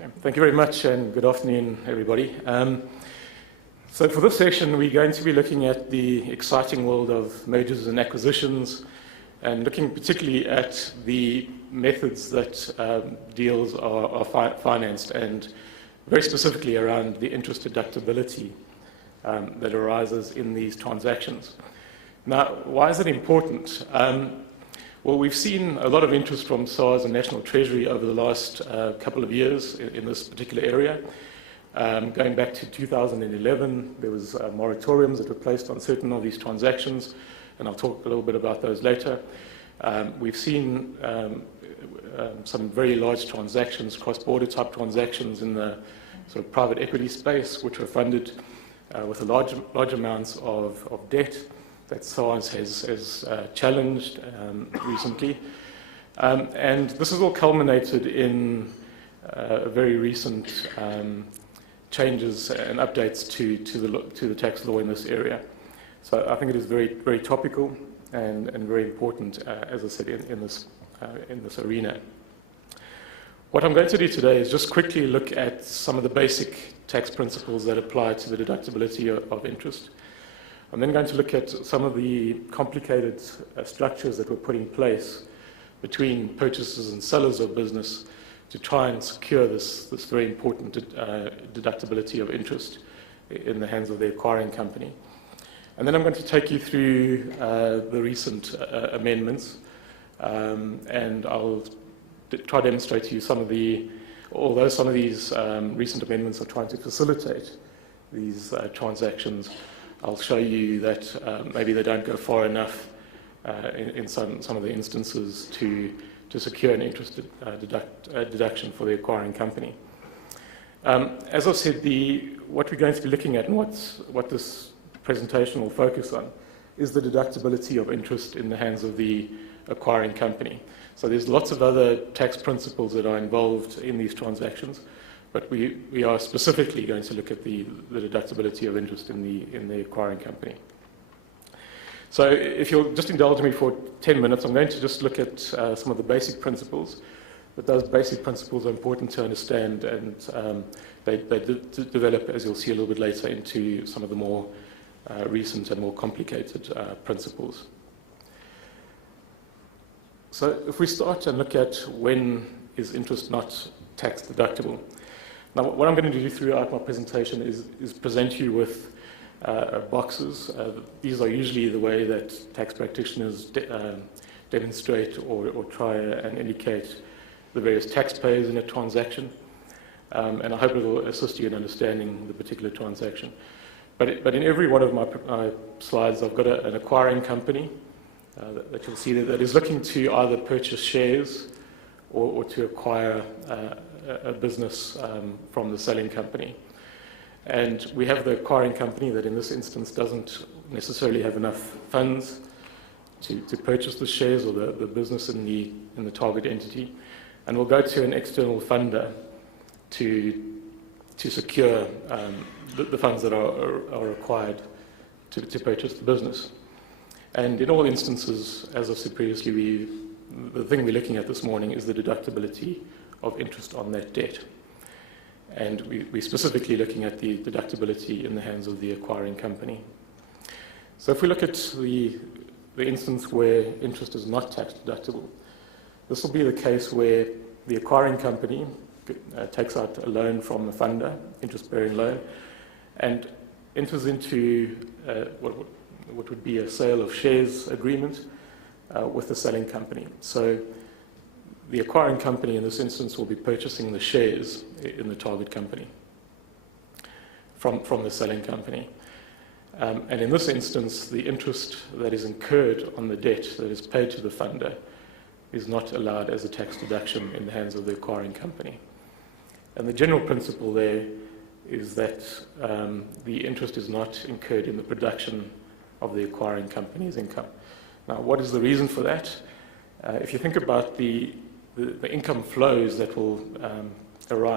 Okay. Thank you very much, and good afternoon, everybody. So for this session, we're going to be looking at the exciting world of mergers and acquisitions, and looking particularly at the methods that deals are financed, and very specifically around the interest deductibility that arises in these transactions. Now, why is it important? Well, we've seen a lot of interest from SARS and National Treasury over the last couple of years in this particular area. Going back to 2011, there was moratoriums that were placed on certain of these transactions, and I'll talk a little bit about those later. We've seen some very large transactions, cross-border type transactions in the sort of private equity space, which were funded with large amounts of debt that SARS has challenged recently. And this has all culminated in very recent changes and updates to the tax law in this area. So I think it is very, very topical and very important, as I said, in this arena. What I'm going to do today is just quickly look at some of the basic tax principles that apply to the deductibility of interest. I'm then going to look at some of the complicated structures that were put in place between purchasers and sellers of business to try and secure this very important deductibility of interest in the hands of the acquiring company. And then I'm going to take you through the recent amendments, and I'll try to demonstrate to you although some of these recent amendments are trying to facilitate these transactions, I'll show you that maybe they don't go far enough in some of the instances to secure an interest deduction for the acquiring company. As I said, what we're going to be looking at and what this presentation will focus on is the deductibility of interest in the hands of the acquiring company. So there's lots of other tax principles that are involved in these transactions, but we are specifically going to look at the deductibility of interest in the acquiring company. So if you'll just indulge me for 10 minutes, I'm going to just look at some of the basic principles. But those basic principles are important to understand, and they develop, as you'll see a little bit later, into some of the more recent and more complicated principles. So if we start and look at when is interest not tax deductible. Now, what I'm going to do throughout my presentation is present you with boxes. These are usually the way that tax practitioners demonstrate or try and indicate the various taxpayers in a transaction. And I hope it will assist you in understanding the particular transaction. But in every one of my slides, I've got an acquiring company that you'll see that is looking to either purchase shares or to acquire a business from the selling company. And we have the acquiring company that in this instance doesn't necessarily have enough funds to purchase the shares or the business in the target entity. And we'll go to an external funder to secure the funds that are required to purchase the business. And in all instances, as I said previously, the thing we're looking at this morning is the deductibility of interest on that debt. And we're specifically looking at the deductibility in the hands of the acquiring company. So if we look at the instance where interest is not tax deductible, this will be the case where the acquiring company takes out a loan from the funder, interest-bearing loan, and enters into what would be a sale of shares agreement with the selling company. So the acquiring company in this instance will be purchasing the shares in the target company from the selling company. And in this instance, the interest that is incurred on the debt that is paid to the funder is not allowed as a tax deduction in the hands of the acquiring company. And the general principle there is that the interest is not incurred in the production of the acquiring company's income. Now, what is the reason for that? If you think about the income flows that will arise